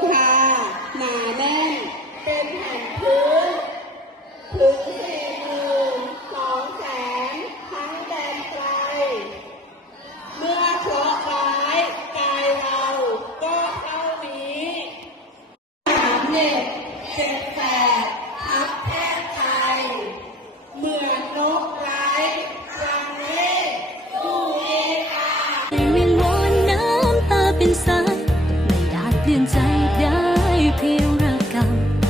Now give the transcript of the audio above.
คาหนาแน่น เป็นแผ่นพื้นถึงสี่หมื่นสองแสนทั้งแดนไกล เมื่อเคราะห์ร้ายกายเราก็เท่านี้สามเด็ดเจ็ด เพียงรักกันก็มี